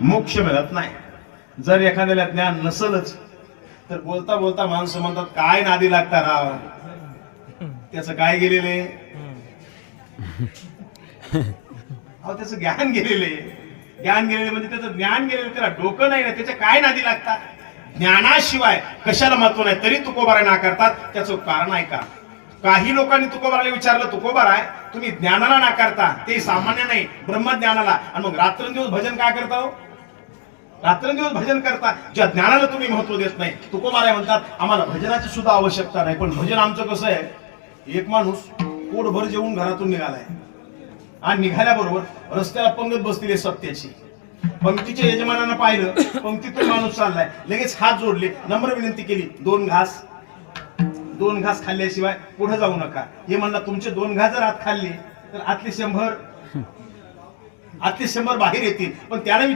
मोक्ष मिळत नाही. जर एखाद्याला ज्ञान नसलच तर बोलता बोलता माणसं म्हणतात काय नादी लागता राव, त्याचं काय गेलेले, अहो त्याचं ज्ञान गेलेले. ज्ञान गेलेले म्हणजे त्याचं ज्ञान गेलेलं, त्याला डोकं नाही ना, त्याच्या काय नादी लागतात. ज्ञानाशिवाय कशाला महत्व नाही तरी तुकोबारा नाकारतात. त्याचं कारण आहे का? काही लोकांनी तुकोबाराला विचारलं, तुकोबाराय तुम्ही ज्ञानाला नाकारता, ते सामान्य नाही ब्रह्मज्ञानाला, आणि मग रात्रंदिवस भजन काय करता हो? रात्रंदिवस भजन करता, ज्या ज्ञानाला तुम्ही महत्व देत नाही. तुकोबाराय म्हणतात आम्हाला भजनाची सुद्धा आवश्यकता नाही, पण भजन आमचं कसं आहे, एक माणूस पोटभर जेवून घरातून निघालाय आणि निघाल्याबरोबर रस्त्याला पंगत बसलेली सत्याची. पंक्तीच्या यजमानानं पाहिलं, पंक्तीतून माणूस चाललाय, लगेच हात जोडले, नम्र विनंती केली, दोन घास खाल्ल्याशिवाय पुढे जाऊ नका. हे म्हणला तुमचे 2 घास जर आत खाल्ले तर आतले 100 बाहेर येतील. पण त्याने